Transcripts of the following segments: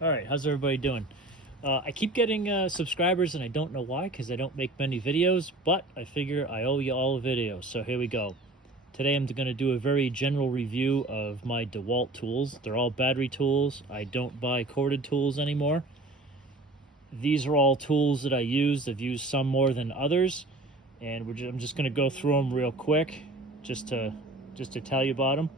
All right, how's everybody doing? I keep getting subscribers, and I don't know why, because I don't make many videos, but I figure I owe you all a video, so here we go. Today I'm going to do a very general review of my DeWalt tools. They're all battery tools. I don't buy corded tools anymore. These are all tools that I use. I've used some more than others, and I'm just going to go through them real quick, just to tell you about them.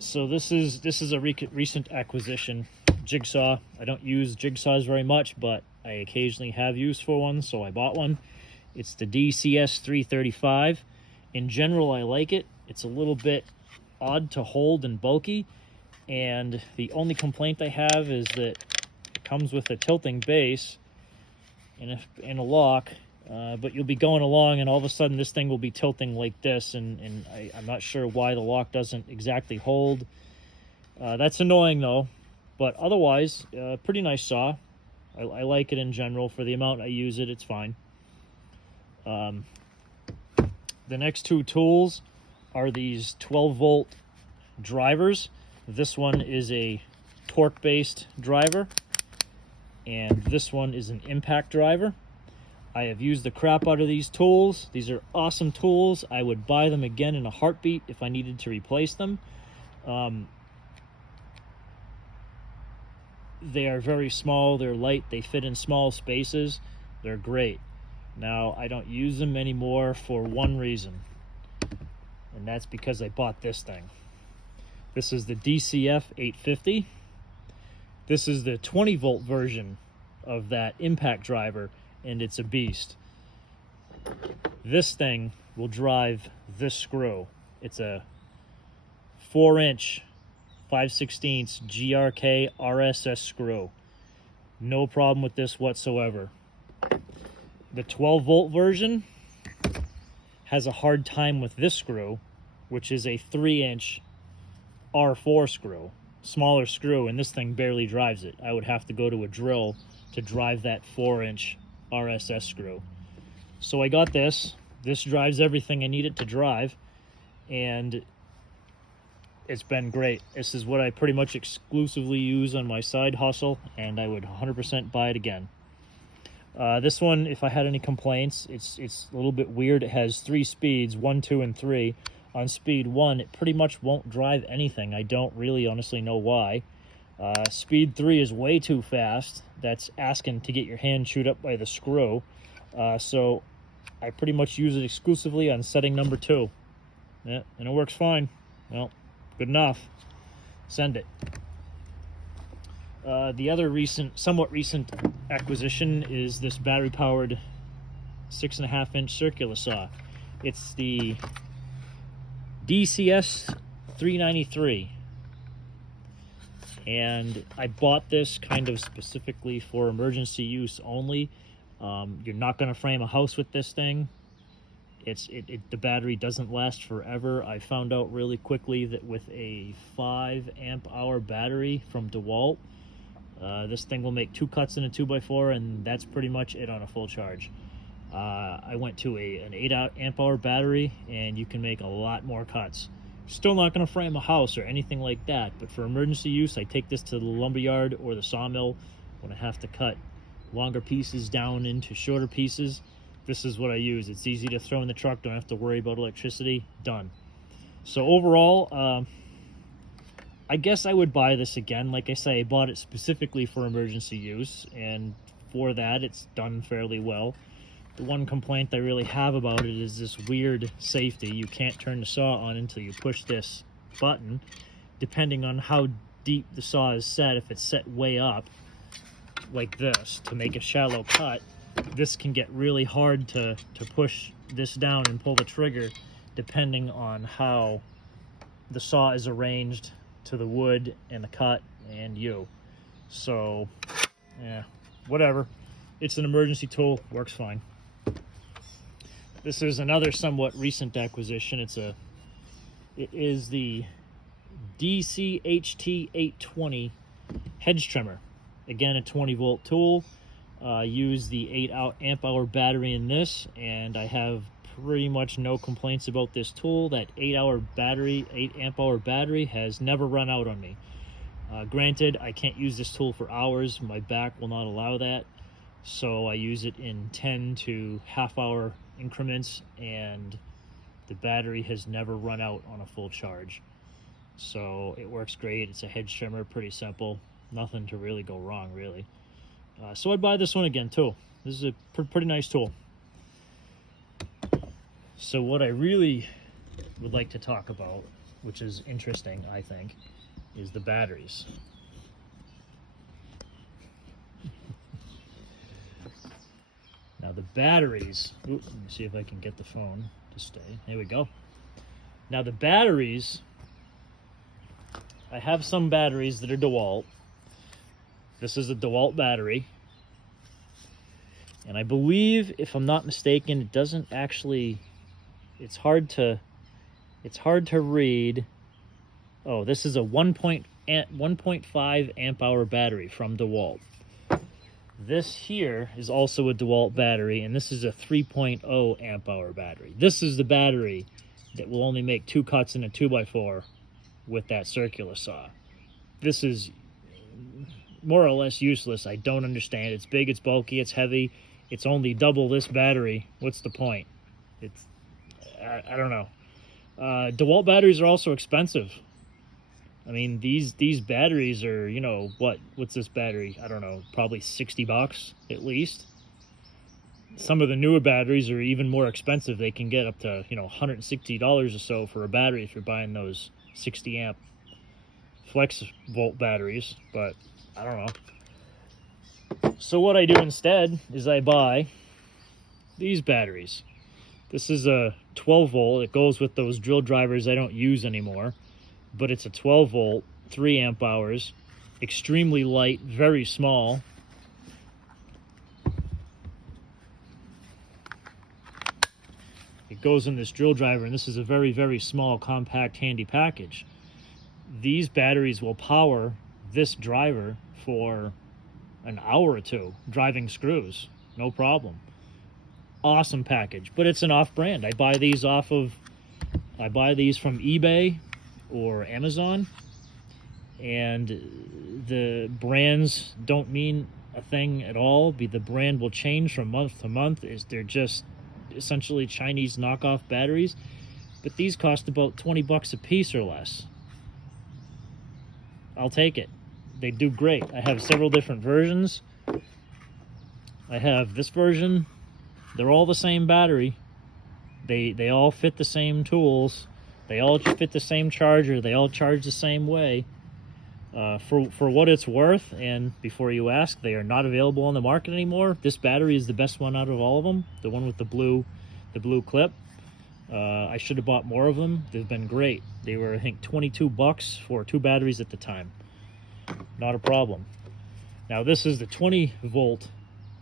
So this is a recent acquisition, jigsaw. I don't use jigsaws very much, but I occasionally have use for one, so I bought one. It's the DCS 335. In general, I like it. It's a little bit odd to hold and bulky, and the only complaint I have is that it comes with a tilting base and a lock, but you'll be going along and all of a sudden this thing will be tilting like this, and I'm not sure why the lock doesn't exactly hold. That's annoying though, but otherwise, pretty nice saw. I like it in general. For the amount I use it, it's fine. The next two tools are these 12-volt drivers. This one is a torque-based driver, and this one is an impact driver. I have used the crap out of these tools. These are awesome tools. I would buy them again in a heartbeat if I needed to replace them. They are very small, they're light, they fit in small spaces. They're great. Now, I don't use them anymore for one reason, and that's because I bought this thing. This is the DCF 850. This is the 20-volt version of that impact driver, and it's a beast. This thing will drive this screw. It's a 4-inch 5/16 GRK RSS screw. No problem with this whatsoever. The 12-volt version has a hard time with this screw, which is a 3-inch R4 screw. Smaller screw, and this thing barely drives it. I would have to go to a drill to drive that 4-inch RSS screw. So I got this. This drives everything I need it to drive, and it's been great. This is what I pretty much exclusively use on my side hustle, and I would 100% buy it again. This one, if I had any complaints, it's a little bit weird. It has 3 speeds, 1, 2, and 3. On speed 1, it pretty much won't drive anything. I don't really honestly know why. Speed 3 is way too fast. That's asking to get your hand chewed up by the screw. So I pretty much use it exclusively on setting number 2. Yeah, and it works fine. Well, good enough. Send it. The other somewhat recent acquisition is this battery-powered 6.5-inch circular saw. It's the DCS 393. And I bought this kind of specifically for emergency use only. You're not going to frame a house with this thing. The battery doesn't last forever. I found out really quickly that with a 5 amp hour battery from DeWalt, this thing will make 2 cuts in a 2x4, and that's pretty much it on a full charge. I went to an 8 amp hour battery, and you can make a lot more cuts. Still not going to frame a house or anything like that, but for emergency use, I take this to the lumberyard or the sawmill when I have to cut longer pieces down into shorter pieces. This is what I use. It's easy to throw in the truck, don't have to worry about electricity. Done. So overall, I guess I would buy this again. Like I say, I bought it specifically for emergency use, and for that, it's done fairly well. The one complaint I really have about it is this weird safety. You can't turn the saw on until you push this button. Depending on how deep the saw is set, if it's set way up, like this, to make a shallow cut, this can get really hard to push this down and pull the trigger, depending on how the saw is arranged to the wood and the cut and you. So, yeah, whatever. It's an emergency tool, works fine. This is another somewhat recent acquisition. It is the DCHT 820 hedge trimmer. Again, a 20-volt tool. Use the 8 amp hour battery in this, and I have pretty much no complaints about this tool. That 8 amp hour battery has never run out on me. Granted, I can't use this tool for hours. My back will not allow that. So I use it in 10 to half-hour increments, and the battery has never run out on a full charge. So it works great. It's a hedge trimmer, pretty simple. Nothing to really go wrong, really. So I'd buy this one again, too. This is a pretty nice tool. So what I really would like to talk about, which is interesting, I think, is the batteries. Now the batteries, let me see if I can get the phone to stay. There we go. Now the batteries, I have some batteries that are DeWalt. This is a DeWalt battery. And I believe, if I'm not mistaken, it doesn't actually, it's hard to read. Oh, this is a 1.5 amp hour battery from DeWalt. This here is also a DeWalt battery, and this is a 3.0 amp hour battery. This is the battery that will only make 2 cuts in a 2x4 with that circular saw. This is more or less useless. I don't understand. It's big, it's bulky, it's heavy. It's only double this battery. What's the point? It's, I don't know. DeWalt batteries are also expensive. I mean, these batteries are, you know, what's this battery? I don't know, probably 60 bucks at least. Some of the newer batteries are even more expensive. They can get up to, you know, $160 or so for a battery if you're buying those 60 amp flex volt batteries, but I don't know. So what I do instead is I buy these batteries. This is a 12 volt. It goes with those drill drivers I don't use anymore. But it's a 12 volt, 3 amp hours, extremely light, very small. It goes in this drill driver, and this is a very, very small, compact, handy package. These batteries will power this driver for an hour or two, driving screws, no problem. Awesome package, but it's an off-brand. I buy these from eBay or Amazon, and the brands don't mean a thing at all. The brand will change from month to month. They're just essentially Chinese knockoff batteries, but these cost about 20 bucks a piece or less. I'll take it. They do great. I have several different versions. I have this version. They're all the same battery. They all fit the same tools. They all fit the same charger. They all charge the same way. For what it's worth, and before you ask, they are not available on the market anymore. This battery is the best one out of all of them. The one with the blue clip. I should have bought more of them. They've been great. They were, I think, 22 bucks for 2 batteries at the time. Not a problem. Now this is the 20 volt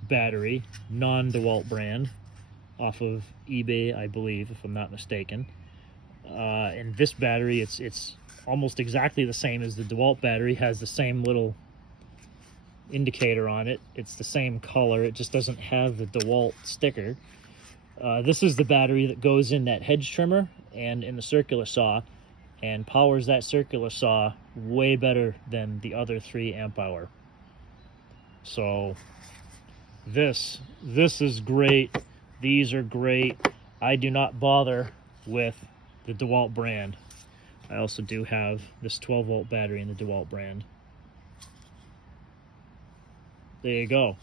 battery, non-DeWalt brand, off of eBay, I believe, if I'm not mistaken. And this battery, it's almost exactly the same as the DeWalt battery. Has the same little indicator on it. It's the same color. It just doesn't have the DeWalt sticker. This is the battery that goes in that hedge trimmer and in the circular saw, and powers that circular saw way better than the other 3 amp hour. So this is great. These are great. I do not bother with the DeWalt brand. I also do have this 12 volt battery in the DeWalt brand. There you go.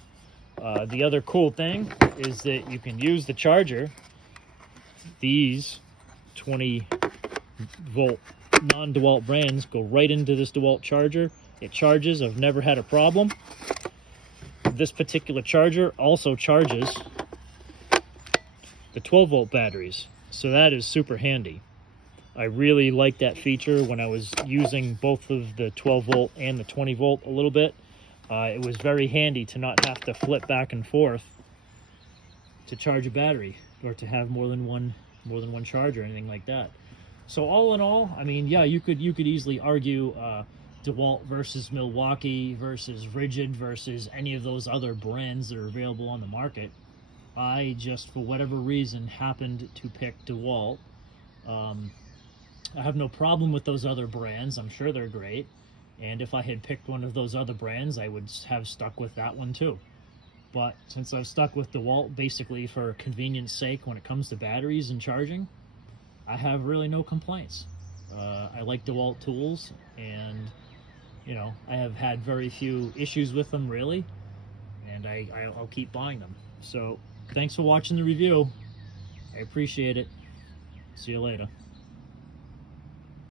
The other cool thing is that you can use the charger. These 20 volt non-DeWalt brands go right into this DeWalt charger. It charges. I've never had a problem. This particular charger also charges the 12 volt batteries, so that is super handy. I really like that feature when I was using both of the 12 volt and the 20 volt a little bit. It was very handy to not have to flip back and forth to charge a battery, or to have more than one charger or anything like that. So all in all, I mean, yeah, you could easily argue DeWalt versus Milwaukee versus Rigid versus any of those other brands that are available on the market. I just, for whatever reason, happened to pick DeWalt. I have no problem with those other brands. I'm sure they're great. And if I had picked one of those other brands, I would have stuck with that one too. But since I've stuck with DeWalt basically for convenience sake when it comes to batteries and charging, I have really no complaints. I like DeWalt tools, and you know, I have had very few issues with them really, and I'll keep buying them. So thanks for watching the review. I appreciate it. See you later.